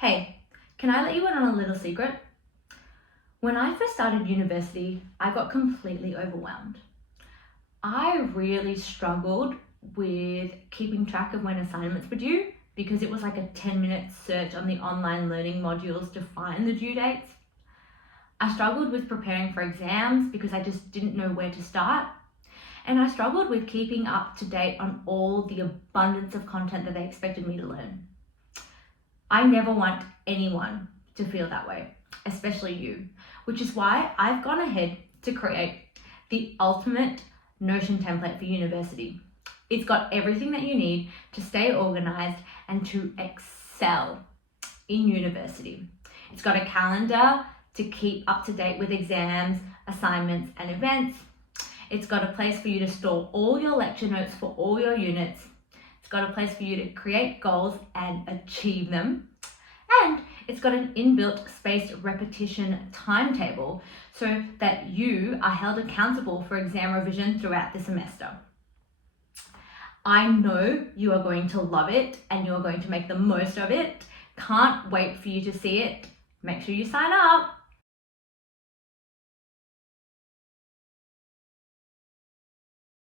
Hey, can I let you in on a little secret? When I first started university, I got completely overwhelmed. I really struggled with keeping track of when assignments were due because it was like a 10-minute search on the online learning modules to find the due dates. I struggled with preparing for exams because I just didn't know where to start. And I struggled with keeping up to date on all the abundance of content that they expected me to learn. I never want anyone to feel that way, especially you, which is why I've gone ahead to create the ultimate Notion template for university. It's got everything that you need to stay organized and to excel in university. It's got a calendar to keep up to date with exams, assignments, and events. It's got a place for you to store all your lecture notes for all your units. It's got a place for you to create goals and achieve them. And it's got an inbuilt spaced repetition timetable so that you are held accountable for exam revision throughout the semester. I know you are going to love it and you're going to make the most of it. Can't wait for you to see it. Make sure you sign up.